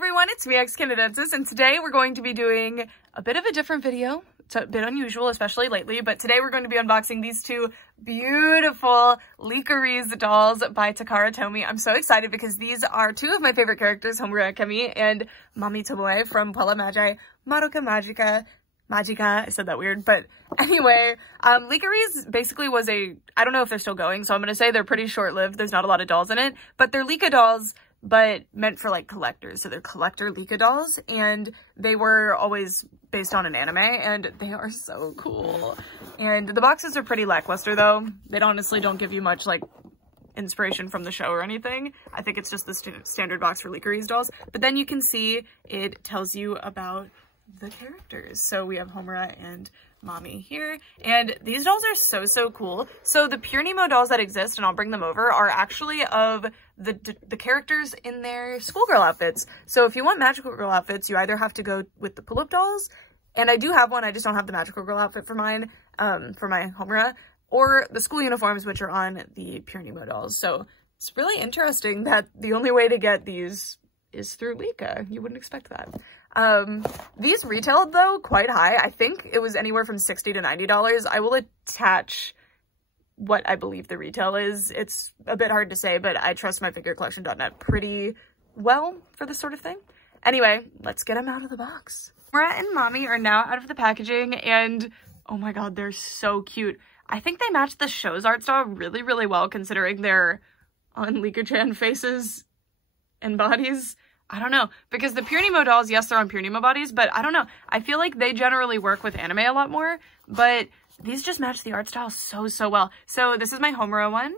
everyone, it's me, Canadensis, and today we're going to be doing a bit of a different video. It's a bit unusual, especially lately, but today we're going to be unboxing these two beautiful LICCARIZE dolls by Takara Tomy. I'm so excited because these are two of my favorite characters, Homura and Mami from Puella, Magi, Madoka, Magica. I said that weird, but anyway, LICCARIZE basically was I don't know if they're still going, so I'm going to say they're pretty short-lived. There's not a lot of dolls in it, but they're Licca dolls, but meant for like collectors. So they're collector Licca dolls, and they were always based on an anime, and they are so cool. And the boxes are pretty lackluster though. They honestly don't give you much like inspiration from the show or anything. I think it's just the standard box for LICCARIZE dolls. But then you can see it tells you about the characters. So we have Homura and Mami here, and these dolls are so cool. So the Pure Nemo dolls that exist, and I'll bring them over, are actually of the characters in their schoolgirl outfits. So if you want magical girl outfits, you either have to go with the pull-up dolls, and I do have one, I just don't have the magical girl outfit for mine, for my Homura, or the school uniforms, which are on the Pure Nemo dolls. So it's really interesting that the only way to get these is through Licca. You wouldn't expect that. These retailed though quite high. I think it was anywhere from $60 to $90. I will attach what I believe the retail is. It's a bit hard to say, but I trust myfigurecollection.net pretty well for this sort of thing. Anyway, let's get them out of the box. Homura and Mami are now out of the packaging, and oh my god, they're so cute. I think they match the show's art style really well, considering they're on licca-chan faces and bodies. I don't know, because the Pure Nemo dolls, yes, they're on Pure Nemo bodies, but I don't know. I feel like they generally work with anime a lot more, but these just match the art style so well. So this is my Homura one,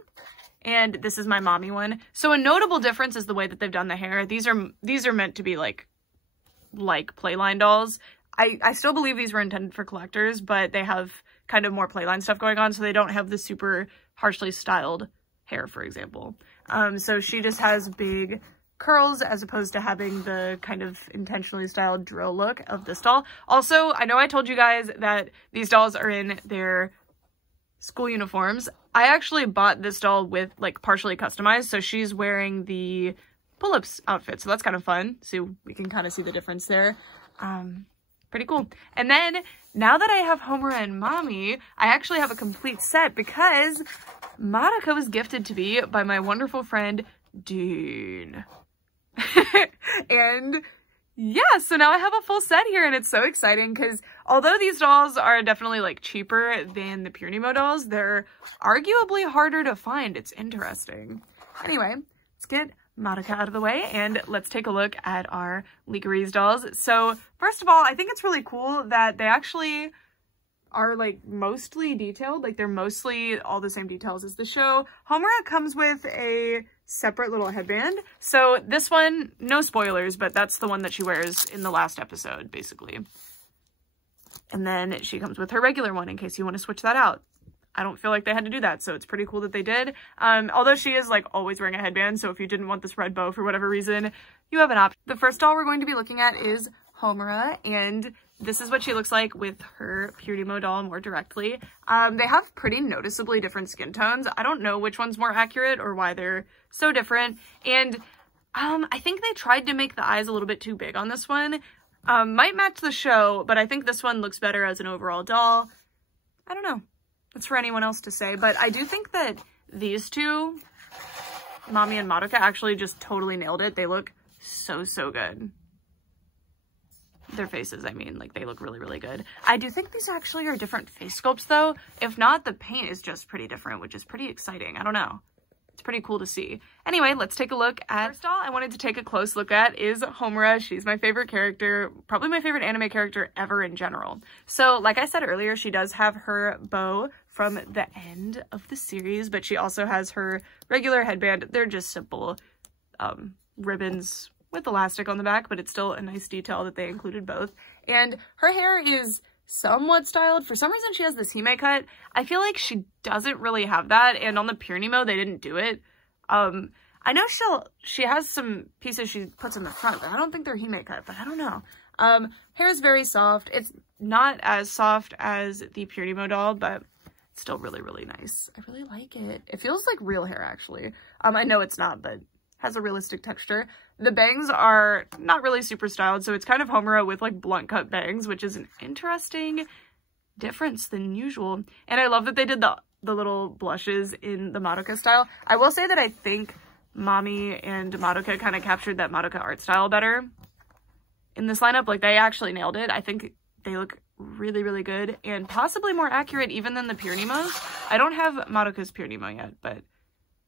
and this is my Mami one. So a notable difference is the way that they've done the hair. These are meant to be like playline dolls. I still believe these were intended for collectors, but they have kind of more playline stuff going on, so they don't have the super harshly styled hair, for example. So she just has big curls as opposed to having the kind of intentionally styled drill look of this doll. Also, I know I told you guys that these dolls are in their school uniforms. I actually bought this doll with like partially customized, so she's wearing the pull-ups outfit, so that's kind of fun. So we can kind of see the difference there. Pretty cool. And then now that I have Homura and Mami, I actually have a complete set because Madoka was gifted to me by my wonderful friend Dean. And yeah, so now I have a full set here, and it's so exciting because although these dolls are definitely like cheaper than the Pure Nemo dolls, they're arguably harder to find. It's interesting. Anyway, let's get Madoka out of the way and let's take a look at our LICCARIZE dolls. So first of all, I think it's really cool that they actually are like mostly detailed, like they're mostly all the same details as the show. Homura comes with a separate little headband. So this one, no spoilers, but that's the one that she wears in the last episode, basically. And then she comes with her regular one in case you want to switch that out. I don't feel like they had to do that, so it's pretty cool that they did. Although she is like always wearing a headband, so if you didn't want this red bow for whatever reason, you have an option. The first doll we're going to be looking at is Homura, and this is what she looks like with her Pure Nemo doll more directly. They have pretty noticeably different skin tones. I don't know which one's more accurate or why they're so different. And I think they tried to make the eyes a little bit too big on this one. Might match the show, but I think this one looks better as an overall doll. I don't know. That's for anyone else to say, but I do think that these two, Mami and Madoka, actually just totally nailed it. They look so good. Their faces, I mean, like they look really good. I do think these actually are different face sculpts though. If not, the paint is just pretty different, which is pretty exciting. I don't know. It's pretty cool to see. Anyway, let's take a look at first doll I wanted to take a close look at is Homura. She's my favorite character, probably my favorite anime character ever in general. So like I said earlier, she does have her bow from the end of the series, but she also has her regular headband. They're just simple ribbons with elastic on the back, but it's still a nice detail that they included both. And her hair is somewhat styled. For some reason, she has this hime cut. I feel like she doesn't really have that, and on the Pure Nemo, they didn't do it. I know she has some pieces she puts in the front, but I don't think they're hime cut, but I don't know. Hair is very soft. It's not as soft as the Pure Nemo doll, but it's still really nice. I really like it. It feels like real hair, actually. I know it's not, but has a realistic texture. The bangs are not really super styled, so it's kind of Homura with like blunt cut bangs, which is an interesting difference than usual. And I love that they did the little blushes in the Madoka style. I will say that I think Mami and Madoka kind of captured that Madoka art style better in this lineup. Like, they actually nailed it. I think they look really, really good and possibly more accurate even than the Pure Nemos. I don't have Madoka's Pure Nemo yet, but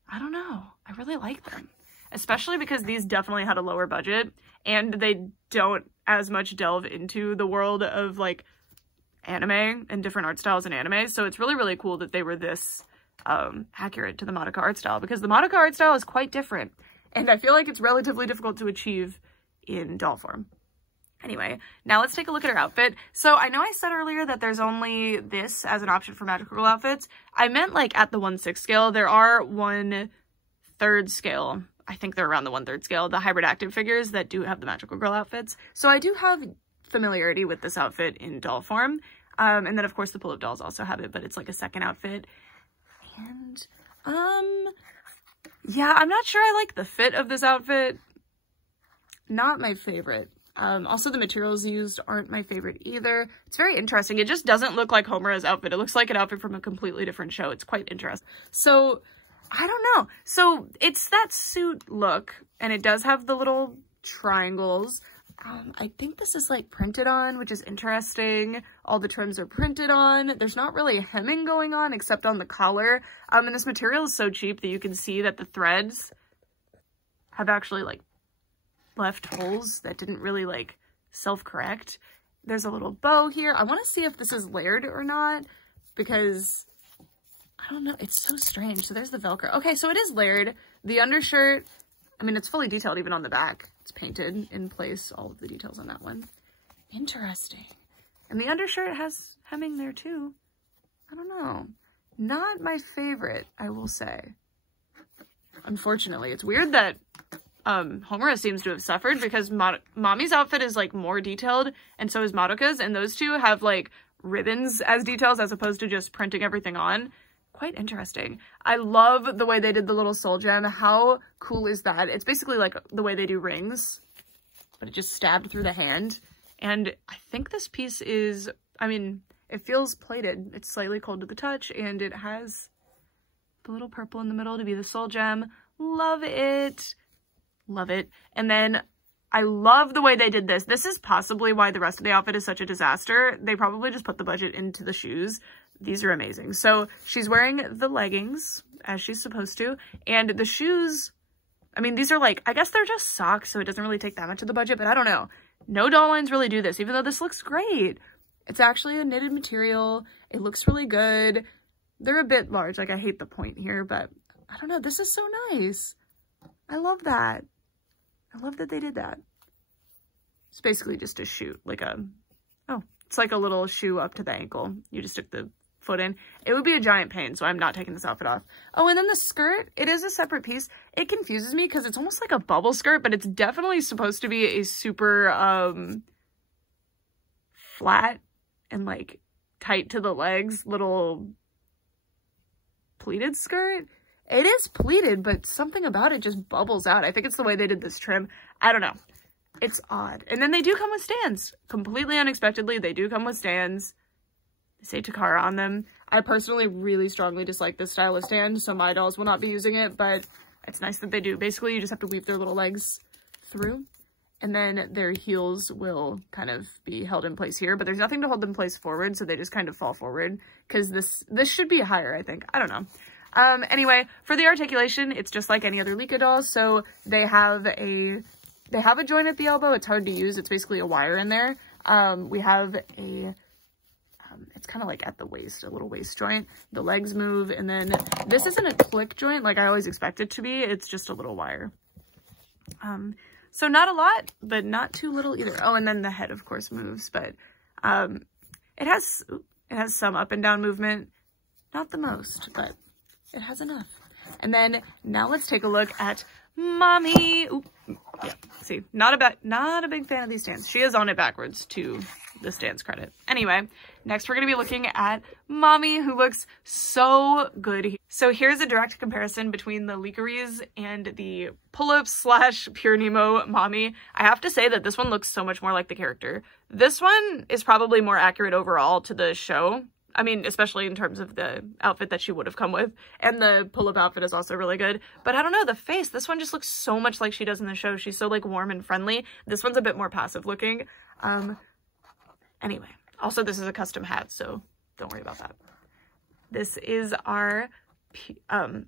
I don't know. I really like them, especially because these definitely had a lower budget and they don't as much delve into the world of like anime and different art styles in anime. So it's really, really cool that they were this accurate to the Madoka art style, because the Madoka art style is quite different and I feel like it's relatively difficult to achieve in doll form. Anyway, now let's take a look at her outfit. So I know I said earlier that there's only this as an option for Magical Girl outfits. I meant like at the 1/6 scale. There are 1/3 scale. I think they're around the 1/3 scale, the hybrid active figures that do have the Magical Girl outfits. So I do have familiarity with this outfit in doll form. And then of course the pull-up dolls also have it, but it's like a second outfit. And yeah, I'm not sure I like the fit of this outfit. Not my favorite. Also the materials used aren't my favorite either. It's very interesting. It just doesn't look like Homura's outfit. It looks like an outfit from a completely different show. It's quite interesting. So I don't know. So it's that suit look and it does have the little triangles. I think this is like printed on, which is interesting. All the trims are printed on. There's not really hemming going on except on the collar. And this material is so cheap that you can see that the threads have actually like left holes that didn't really like self-correct. There's a little bow here. I want to see if this is layered or not, because I don't know. It's so strange. So there's the Velcro. Okay, so it is layered. The undershirt, I mean, it's fully detailed even on the back. It's painted in place, all of the details on that one. Interesting. And the undershirt has hemming there too. I don't know. Not my favorite, I will say. Unfortunately, it's weird that Homura seems to have suffered, because Mami's outfit is like more detailed and so is Madoka's, and those two have like ribbons as details as opposed to just printing everything on. Quite interesting. I love the way they did the little soul gem. How cool is that? It's basically like the way they do rings, but it just stabbed through the hand. And I think this piece is, I mean, it feels plated. It's slightly cold to the touch, and it has the little purple in the middle to be the soul gem. Love it. Love it. And then I love the way they did this. This is possibly why the rest of the outfit is such a disaster. They probably just put the budget into the shoes. These are amazing. So she's wearing the leggings as she's supposed to, and the shoes, I mean, these are like, I guess they're just socks, so it doesn't really take that much of the budget, but I don't know. No doll lines really do this, even though this looks great. It's actually a knitted material. It looks really good. They're a bit large. Like, I hate the point here, but I don't know. This is so nice. I love that. I love that they did that. It's basically just a shoe, like a, oh, it's like a little shoe up to the ankle. You just stick the foot in. It would be a giant pain, so I'm not taking this outfit off. Oh, and then the skirt, it is a separate piece. It confuses me because it's almost like a bubble skirt, but it's definitely supposed to be a super flat and like tight to the legs little pleated skirt. It is pleated, but something about it just bubbles out. I think it's the way they did this trim. I don't know. It's odd. And then they do come with stands. Completely unexpectedly, they do come with stands. They say Takara on them. I personally really strongly dislike this style of stand, so my dolls will not be using it, but it's nice that they do. Basically, you just have to weave their little legs through, and then their heels will kind of be held in place here, but there's nothing to hold them in place forward, so they just kind of fall forward, because this should be higher, I think. I don't know. Anyway, for the articulation, it's just like any other Licca doll, so they have a joint at the elbow. It's hard to use. It's basically a wire in there. We have a, it's kind of like at the waist, a little waist joint. The legs move, and then this isn't a click joint like I always expect it to be. It's just a little wire. So not a lot, but not too little either. Oh, and then the head, of course, moves, but it has some up and down movement. Not the most, but it has enough. And then now let's take a look at Mami. Ooh, yeah, see, not a big fan of these stands. She is on it backwards to the stand's credit. Anyway, next we're going to be looking at Mami, who looks so good. So here's a direct comparison between the LICCARIZE and the pull-up slash Pure Nemo Mami. I have to say that this one looks so much more like the character. This one is probably more accurate overall to the show. I mean, especially in terms of the outfit that she would have come with. And the pull-up outfit is also really good. But I don't know, the face, this one just looks so much like she does in the show. She's so, like, warm and friendly. This one's a bit more passive looking. Anyway, also this is a custom hat, so don't worry about that. This is our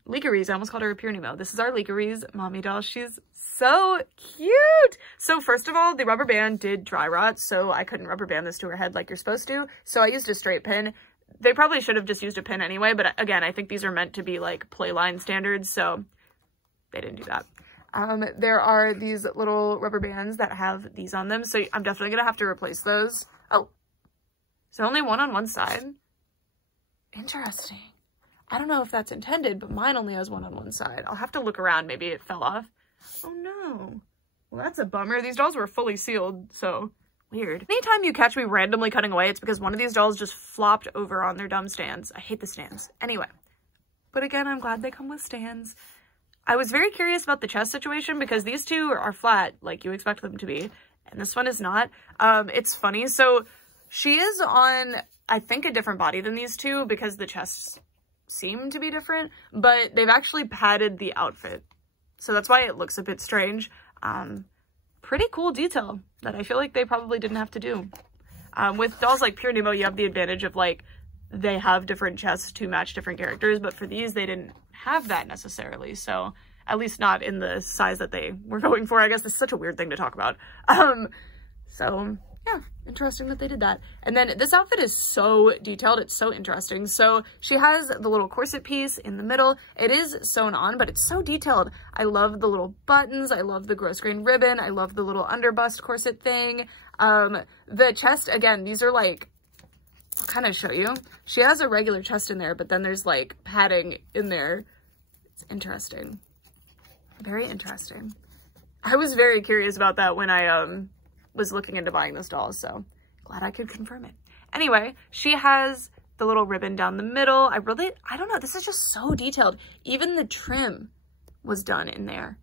LICCARIZE. I almost called her a Pure Nemo. This is our LICCARIZE Mami doll. She's so cute. So first of all, the rubber band did dry rot, so I couldn't rubber band this to her head like you're supposed to. So I used a straight pin. They probably should have just used a pin anyway, but again, I think these are meant to be like playline standards, so they didn't do that. There are these little rubber bands that have these on them, so I'm definitely gonna have to replace those. Oh, is there only one on one side? Interesting. I don't know if that's intended, but mine only has one on one side. I'll have to look around. Maybe it fell off. Oh no. Well, that's a bummer. These dolls were fully sealed, so weird. Anytime you catch me randomly cutting away, it's because one of these dolls just flopped over on their dumb stands. I hate the stands. Anyway, but again, I'm glad they come with stands. I was very curious about the chest situation because these two are flat like you expect them to be, and this one is not. It's funny. So she is on, I think, a different body than these two because the chests seem to be different, but they've actually padded the outfit. So that's why it looks a bit strange. Pretty cool detail that I feel like they probably didn't have to do. With dolls like Pure Nemo, you have the advantage of like, they have different chests to match different characters, but for these, they didn't have that necessarily. So at least not in the size that they were going for. I guess this is such a weird thing to talk about. So yeah, interesting that they did that. And then this outfit is so detailed. It's so interesting. So she has the little corset piece in the middle. It is sewn on, but it's so detailed. I love the little buttons. I love the gross grain ribbon. I love the little underbust corset thing. The chest, again, these are like, I'll kind of show you. She has a regular chest in there, but then there's like padding in there. It's interesting. Very interesting. I was very curious about that when I, was looking into buying this doll, so glad I could confirm it. Anyway, she has the little ribbon down the middle. I don't know, this is just so detailed. Even the trim was done in there.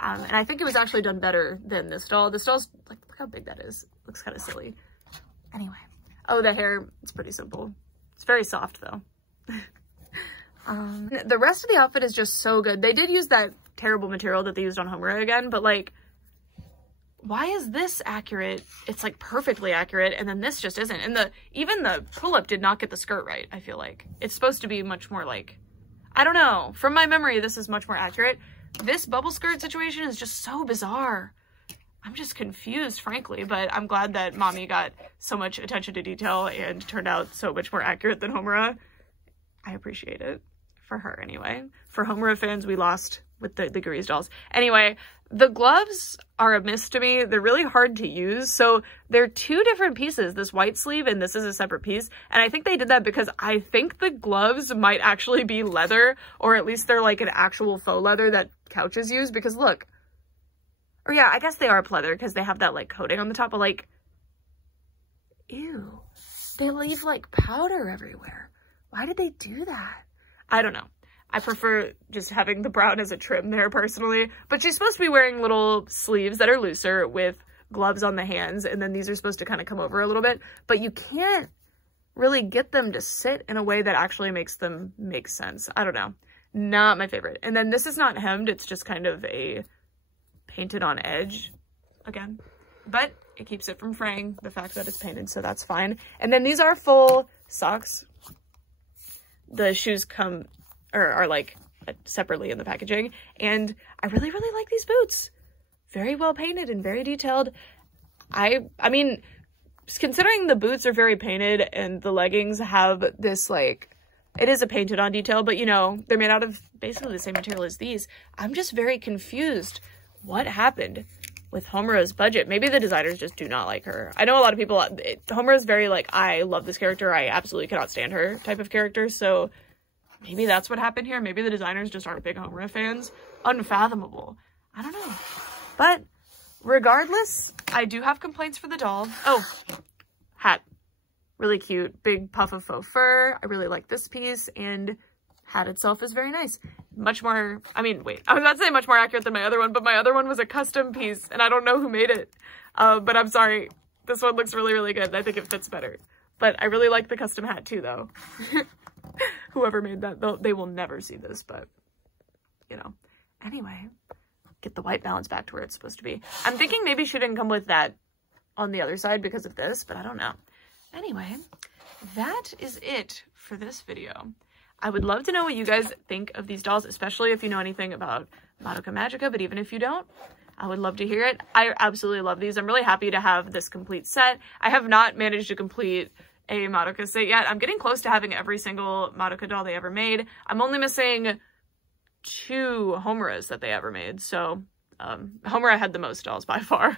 And I think it was actually done better than this doll. This doll's, like, look how big that is. Looks kind of silly. Anyway. Oh, the hair, it's pretty simple. It's very soft, though. The rest of the outfit is just so good. They did use that terrible material that they used on Homura again, but, like, why is this accurate? It's like perfectly accurate, and then this just isn't. And even the pull-up did not get the skirt right, I feel like. It's supposed to be much more like, I don't know. From my memory, this is much more accurate. This bubble skirt situation is just so bizarre. I'm just confused, frankly, but I'm glad that Mami got so much attention to detail and turned out so much more accurate than Homura. I appreciate it. For her, anyway. For Homura fans, we lost with the LICCARIZE dolls. Anyway, the gloves are a miss to me. They're really hard to use. So they're two different pieces, this white sleeve and this is a separate piece. And I think they did that because I think the gloves might actually be leather, or at least they're like an actual faux leather that couches use, because look, or yeah, I guess they are pleather because they have that like coating on the top, but like, ew, they leave like powder everywhere. Why did they do that? I don't know. I prefer just having the brown as a trim there personally, but she's supposed to be wearing little sleeves that are looser with gloves on the hands, and then these are supposed to kind of come over a little bit, but you can't really get them to sit in a way that actually makes them make sense. I don't know. Not my favorite. And then this is not hemmed, it's just kind of a painted on edge again, but it keeps it from fraying, the fact that it's painted, so that's fine. And then these are full socks. The shoes come are like separately in the packaging, and I really like these boots. Very well painted and very detailed. I mean, considering the boots are very painted and the leggings have this like, it is a painted on detail, but you know, they're made out of basically the same material as these. I'm just very confused. What happened with Homura's budget? Maybe the designers just do not like her. I know a lot of people, Homura's very like, I love this character, I absolutely cannot stand her type of character, so maybe that's what happened here. Maybe the designers just aren't big Homura fans. Unfathomable. I don't know. But regardless, I do have complaints for the doll. Oh, hat. Really cute. Big puff of faux fur. I really like this piece, and hat itself is very nice. Much more, I mean, wait, I was about to say much more accurate than my other one, but my other one was a custom piece, and I don't know who made it. But I'm sorry. This one looks really, really good. I think it fits better. But I really like the custom hat too, though. Whoever made that, they will never see this, but, you know. Anyway, get the white balance back to where it's supposed to be. I'm thinking maybe she didn't come with that on the other side because of this, but I don't know. Anyway, that is it for this video. I would love to know what you guys think of these dolls, especially if you know anything about Madoka Magica, but even if you don't, I would love to hear it. I absolutely love these. I'm really happy to have this complete set. I have not managed to complete a Madoka set yet. I'm getting close to having every single Madoka doll they ever made. I'm only missing 2 Homuras that they ever made, so Homura had the most dolls by far.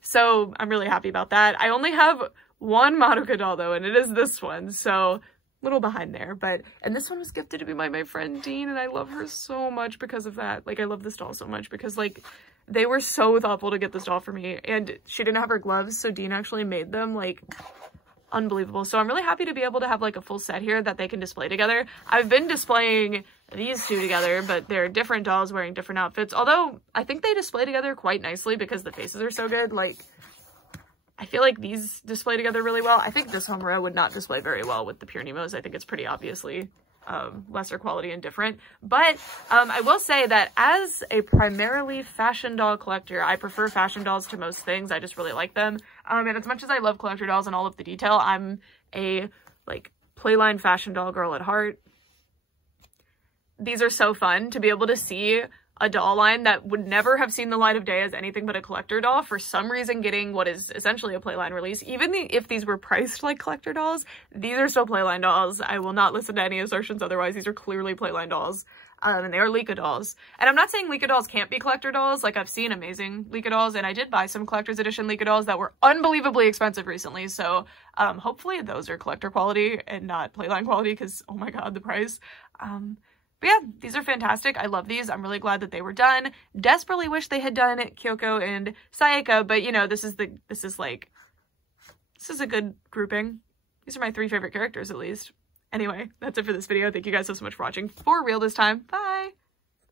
So I'm really happy about that. I only have 1 Madoka doll though, and it is this one, so a little behind there. And this one was gifted to me by my friend Dean, and I love her so much because of that. Like, I love this doll so much because, like, they were so thoughtful to get this doll for me, and she didn't have her gloves, so Dean actually made them, like, unbelievable. So I'm really happy to be able to have, like, a full set here that they can display together. I've been displaying these 2 together, but they're different dolls wearing different outfits, although I think they display together quite nicely because the faces are so good. Like, I feel like these display together really well. I think this Homura would not display very well with the pure Nemos. I think it's pretty obviously lesser quality and different. But I will say that as a primarily fashion doll collector, I prefer fashion dolls to most things. I just really like them. And as much as I love collector dolls and all of the detail, I'm a, like, playline fashion doll girl at heart. These are so fun to be able to see a doll line that would never have seen the light of day as anything but a collector doll, for some reason getting what is essentially a playline release. Even if these were priced like collector dolls, these are still playline dolls. I will not listen to any assertions otherwise. These are clearly playline dolls, and they are LICCA dolls. And I'm not saying LICCA dolls can't be collector dolls. Like, I've seen amazing LICCA dolls, and I did buy some collector's edition LICCA dolls that were unbelievably expensive recently, so hopefully those are collector quality and not playline quality, because oh my god, the price. But yeah, these are fantastic. I love these. I'm really glad that they were done. Desperately wish they had done Kyoko and Sayaka, but you know, this is a good grouping. These are my 3 favorite characters, at least. Anyway, that's it for this video. Thank you guys so much for watching. For real this time. Bye!